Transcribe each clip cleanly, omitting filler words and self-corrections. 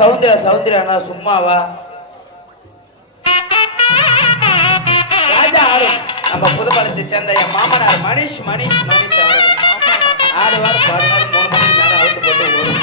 சௌந்தர்யா சும்மாவா ராஜா ஆடும் நம்ம புதுப்பாலத்தை சேர்ந்த என் மாமனார் மணிஷ் ஆடுவார் பாடுவார் 3 மணிக்கு மேல அவுத்து போட்டு ஓடும்.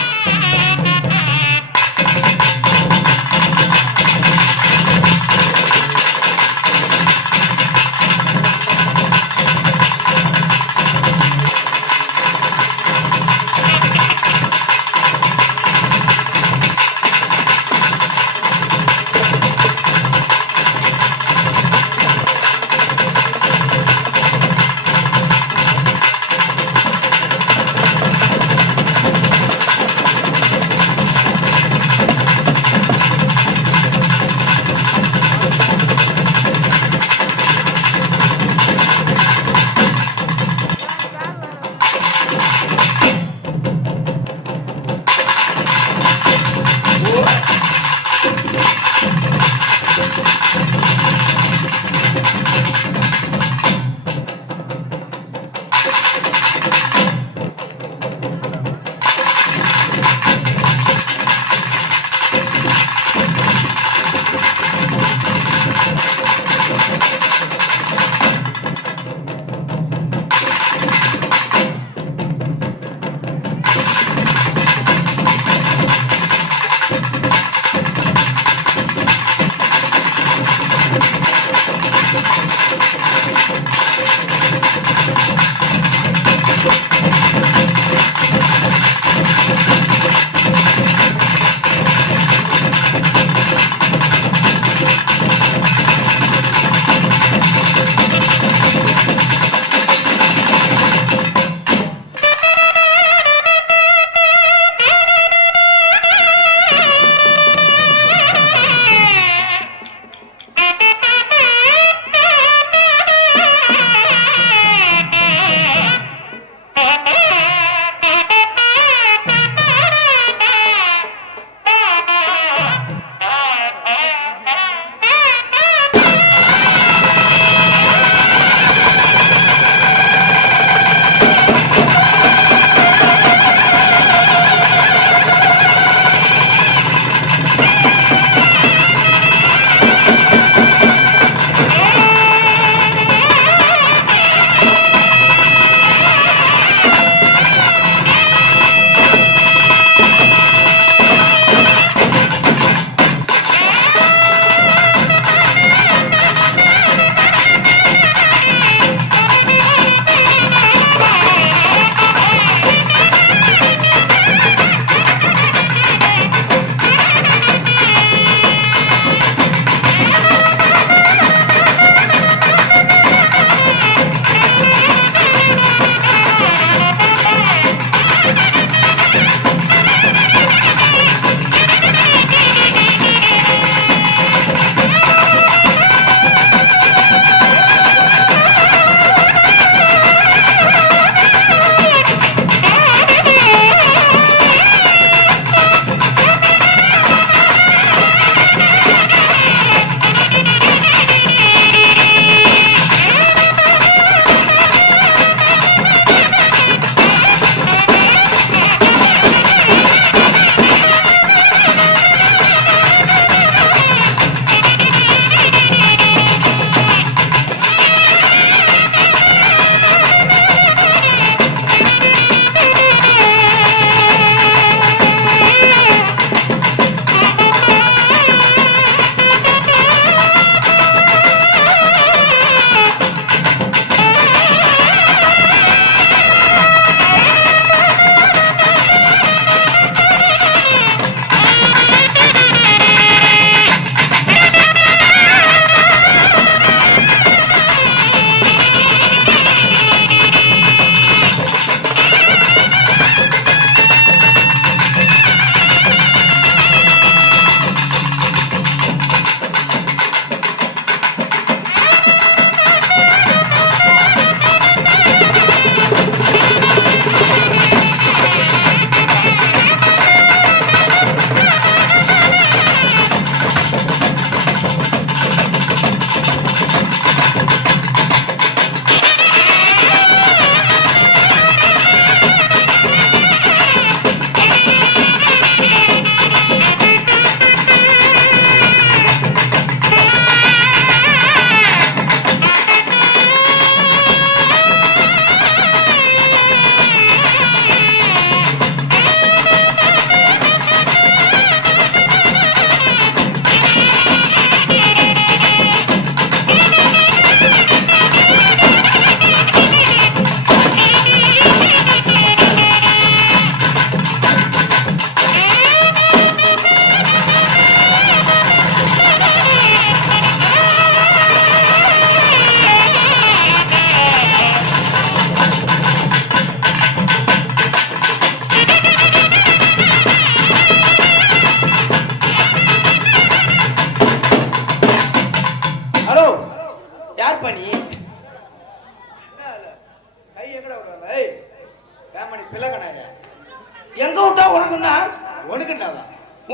என்னவா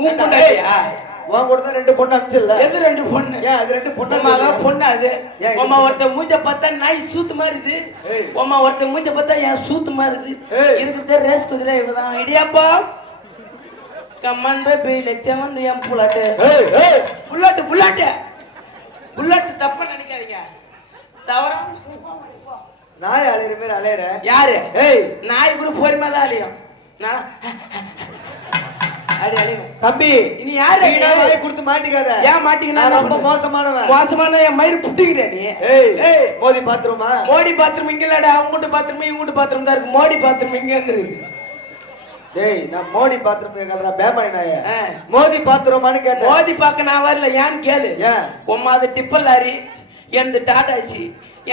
உன் பொண்டாட்டியா? உன் கூட தான் 2 பொண்ணு அமிச்சிடல. எது 2 பொண்ணு? ஏன் அது 2 பொண்ணு? பொண்ணு அது. உமா ஒருத்த மூஞ்ச பார்த்தா நாய் சூத்து மாறுது. உமா ஒருத்த மூஞ்ச பார்த்தா என் சூத்து மாறுது. இருக்கிறதே ரேஸ் குதிரை இவதான். இடியாப்பா கம்மன் பேபி லட்சம் வந்து என் புல்லாட்டு. புல்லாட்டு புல்லாட்டு புல்லாட்டு தப்பா நினைக்காதீங்க. தவறா நாய் அலையிற மாதிரி அலையிற. யாரு? நாய் கூட பொறுமை தான் அலையும். தம்பி நீ யாரு கொடுத்து மாட்டிக்காத. ஏன் மாட்டிக்கினா? ரொம்ப மோசமானவன். மோசமான என் மயிறு புட்டிக்கிற நீ. மோடி பாத்ரூமா? மோடி பாத்ரூம் இங்க இல்லடா. அவங்க பாத்ரூம் இவங்க பாத்ரூம் தான் இருக்கு. மோடி பாத்ரூம் இங்க இருக்கு. டேய் நான் மோடி பாத்ரூம் கேக்குறா பேமாய் நாயே. மோடி பாத்ரூமான்னு கேட்டேன். மோடி பாக்க நான் வரல. ஏன்னு கேளு. உம்மாது டிப்பல் லாரி எந்த டாடாசி.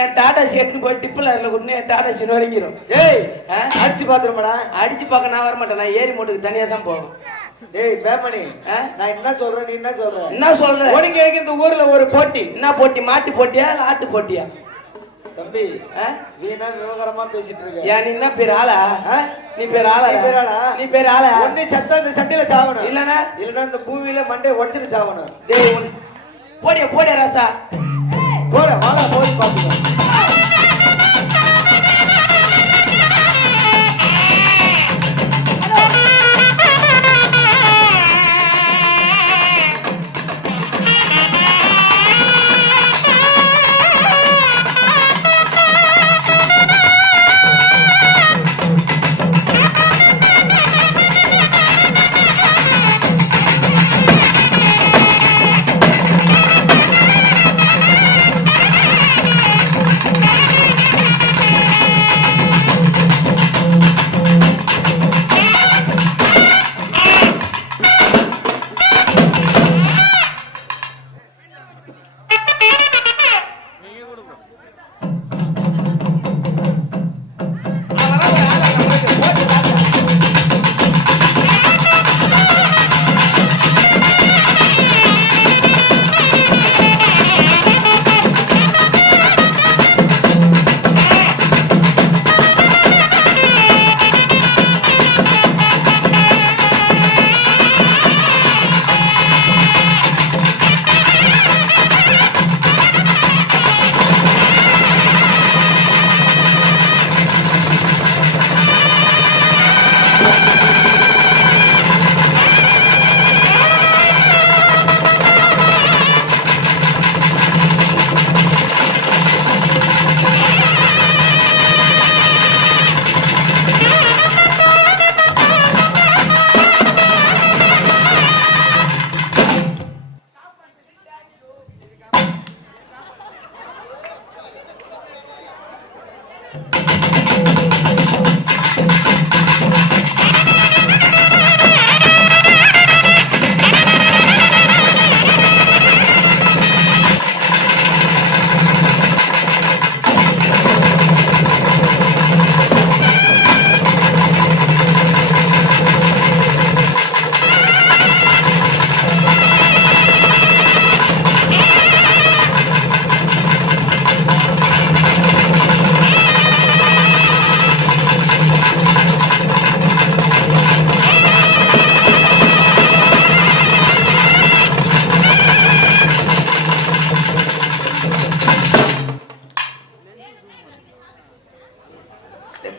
என் டாடாசி எடுத்துன்னு போய் டிப்பல் லாரில கொண்டு என் டாடாசி நொறுங்கிடும். ஏய் அடிச்சு பாத்ரூமாடா? அடிச்சு பார்க்க நான் வர மாட்டேன். நான் ஏரி மோட்டுக்கு தனியா தான் போவேன். டேய் பேமணி நான் என்ன சொல்றேன் நீ என்ன சொல்ற? என்ன சொல்ற? உனக்கு எனக்கு இந்த ஊர்ல ஒரு போட்டி. என்ன போட்டி? மாட்டு போட்டியா இல்ல ஆட்டு போட்டியா? தம்பி வீணா விவகாரமா பேசிட்டு இருக்க. ஏன் நீ என்ன பேர் ஆளா? நீ பேர் ஆளா? நீ பேர் ஆளா? ஒண்ணு சத்தம் இந்த சண்டையில சாவணும். இல்லனா இந்த பூமியில மண்டே உடைச்சிட்டு சாவணும். டேய் போடியா போடியா ராசா. போற வாடா போய் பாத்துக்கோ.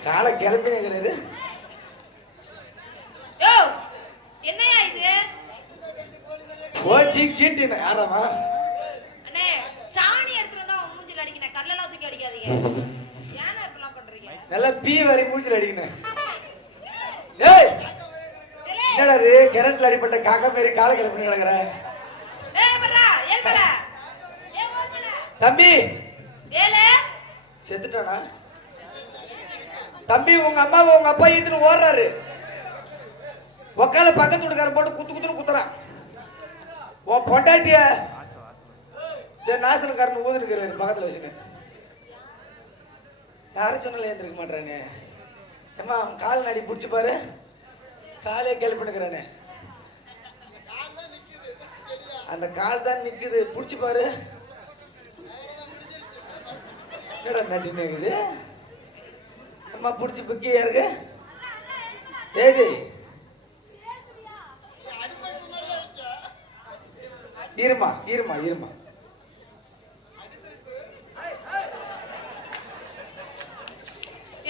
காலை கிளம்பினேங்கிறாரு. என்னையா இது? போட்டி கீட்டின யாரமா? அண்ணே சாணி எடுத்துட்டு வந்தா உன் மூஞ்சில அடிக்கணும். கல்லெல்லாம் தூக்கி அடிக்காதீங்க. ஏன்னா இப்படிலாம் பண்றீங்க? நல்லா பீ வரி மூஞ்சில அடிக்கணும். டேய் என்னடா இது கரண்ட்ல அடிபட்ட காக்கா மாரி காலை கிளம்பி கிடக்குற? ஏய் பரா ஏல்பல. ஏய் ஓல்பல. தம்பி ஏலே செத்துட்டானா? தம்பி உங்க அம்மாவை உங்க அப்பா இழுத்துட்டு ஓடுறாரு. உக்கால பக்கத்து வீட்டுக்காரன் போட்டு குத்து குத்துன்னு குத்துறான். உன் பொண்டாட்டிய நாசனக்காரன் ஊதுருக்கிறாரு பக்கத்துல வச்சுக்க. யாரும் சொன்னாலும் ஏந்திருக்க மாட்டானே. அம்மா கால் நடி பிடிச்சு பாரு. காலே கிளப்பினுக்கிறானே. அந்த கால் தான் நிக்குது. பிடிச்சு பாரு. என்னடா நட்டின்னு இருக்குது? அம்மா பிடிச்சி புக்கியா இருக்கு. ஏது இருமா இருமா இருமா.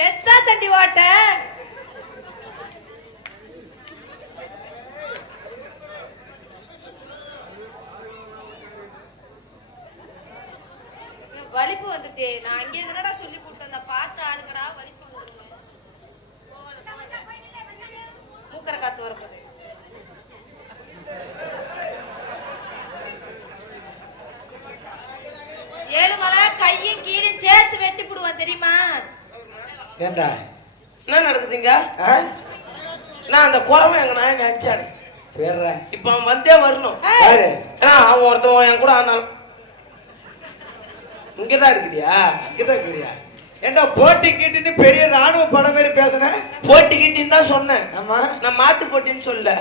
எக்ஸ்ட்ரா தண்டி வாட்டர். வலிப்பு வந்துட்டு நான் அங்கே என்னடா சொல்லி கொடுத்தேன் பார்த்து ஆளுங்கடா வலிப்பு வந்துருங்க. மூக்கர காத்து வரப்போது. ஏழுமலை கையும் கீழும் சேர்த்து வெட்டி போடுவான் தெரியுமா? ஏண்டா என்ன நடக்குதுங்க? நான் அந்த குறவன் எங்க நான் அடிச்சானு இப்ப அவன் வந்தே வரணும். அவன் ஒருத்தவன் என் கூட ஆனாலும் இங்கதான் இருக்குதியா? இங்கதான் இருக்கிறியா? ஏண்டா போட்டி கிட்டு பெரிய ராணுவ படம் மாதிரி பேசுன? போட்டி கிட்டின்னு தான் சொன்னேன். ஆமா, நான் மாட்டு போட்டின்னு சொல்ல,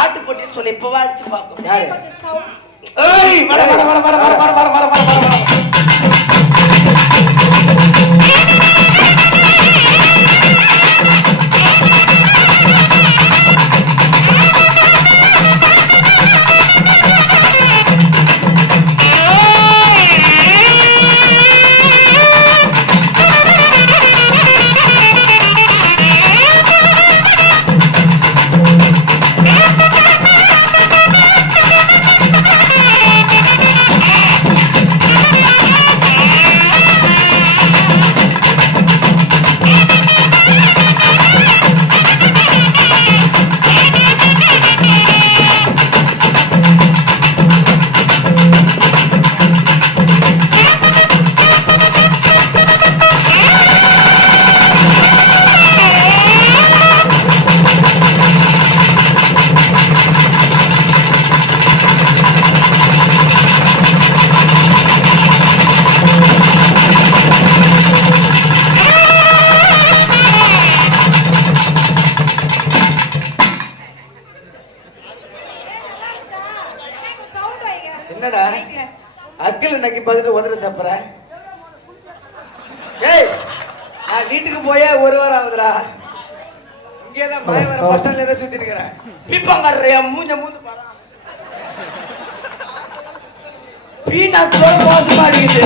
ஆட்டு போட்டின்னு சொன்னேன். இப்பவா அடிச்சு பாக்கும். யாரு? ஏய் வட வட வட வட வட வட வட வட வட வட. என்னடா அக்கில் நக்கி பார்த்துட்டு உதற சாப்பிட்ற? ஏய், நான் வீட்டுக்கு போயே ஒரு வாரம் ஆகுதுடா. இங்கேதான் மாயவரம் பஸ் ஸ்டாண்ட்ல தான் சுத்தி இருக்கிறேன். பிப்பங்கறியா மூஞ்ச மூஞ்ச பாரா. பீனா தோட மோசமா இருக்குது.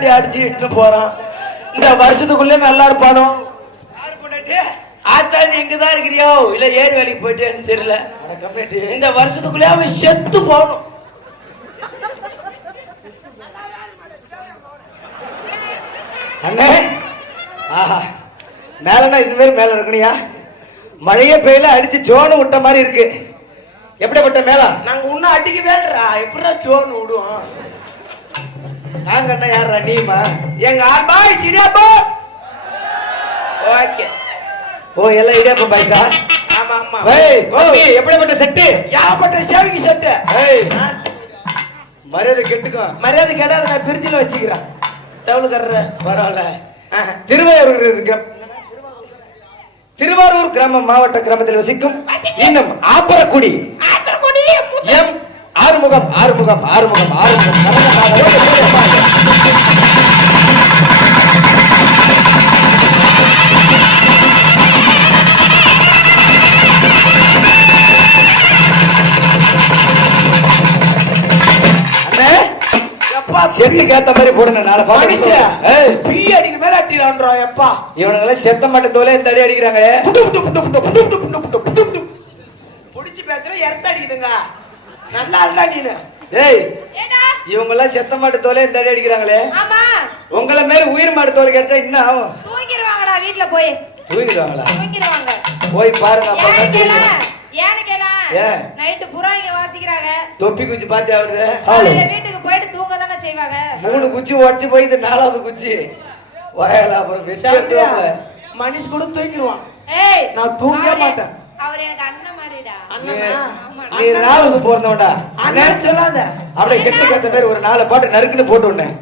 பொண்டாட்டி அடிச்சு இட்டு போறான். இந்த வருஷத்துக்குள்ளே நல்லா இருப்பானோ? ஆத்தா நீ இங்கதான் இருக்கிறியோ இல்ல ஏரி வேலைக்கு போயிட்டேன்னு தெரியல. இந்த வருஷத்துக்குள்ளே அவன் செத்து போகணும். அண்ணே ஆஹா மேலனா இது மாதிரி மேல இருக்கணியா? மழையே பெய்யல அடிச்சு ஜோனு விட்ட மாதிரி இருக்கு. எப்படிப்பட்ட மேலம்? நாங்க இன்னும் அடிக்க வேறா எப்படிதான் ஜோன் விடுவோம். நாங்க அண்ணா யாரா நீமா? எங்க ஆள்பாய் சிரியாப்பா. ஓகே. ஓ எல்லாம் இடியாப்ப பாய்க்கா? ஆமா ஆமா. எப்படிப்பட்ட செட்டு? யாப்பட்ட சேவிக்கு செட்டு. மரியாதை கெட்டுக்கும். மரியாதை கேட்டாத நான் பிரிட்ஜில் வச்சுக்கிறேன். டவுலுக்கற பரவாயில்ல. திருவாரூர் கிராமம் மாவட்ட கிராமத்தில் வசிக்கும் இன்னும் ஆப்பரக்குடி எம் ஆறுமுகம் ஆறுமுகம் ஆறுமுகம் ஆறுமுகம் செட்டுக்கு ஏத்த மாதிரி போடுங்க. நாளை பீ அடிக்கிற மாதிரி அடிக்கிறான் எப்பா. இவனுங்க செத்த மாட்ட தோலை இந்த அடி அடிக்கிறாங்க. புடிச்சு பேசுற எர்த்த அடிக்குதுங்க. நல்லா இருந்தா நீனு. ஏய் இவங்க எல்லாம் செத்த மாட்டு தோலை இந்த அடி அடிக்கிறாங்களே. ஆமா உங்களை மேல உயிர் மாட்டு தோல் கிடைச்சா என்ன ஆகும்? தூங்கிடுவாங்கடா வீட்டுல போய். தூங்கிடுவாங்களா? தூங்கிடுவாங்க. போய் பாருங்க. நைட்டு புறா இங்க வாசிக்கிறாங்க. தொப்பி குச்சி பாத்தி ஆகுது. வீட்டுக்கு போயிட்டு தூங்க தானே செய்வாங்க. 3 குச்சி உடச்சு போய் இந்த 4வது குச்சி வயல அப்புறம் மனுஷ் கூட தூங்கிடுவான். ஏய் நான் தூங்க மாட்டேன். அவர் எனக்கு அண்ணன் மாதிரிடா. நீ 4க்கு போறதோடா அண்ணன் சொல்லாத. அப்படியே செட்டுக்கு ஏத்த மாதிரி ஒரு 4 பாட்டு நறுக்குன்னு போட்டு விட்டேன்.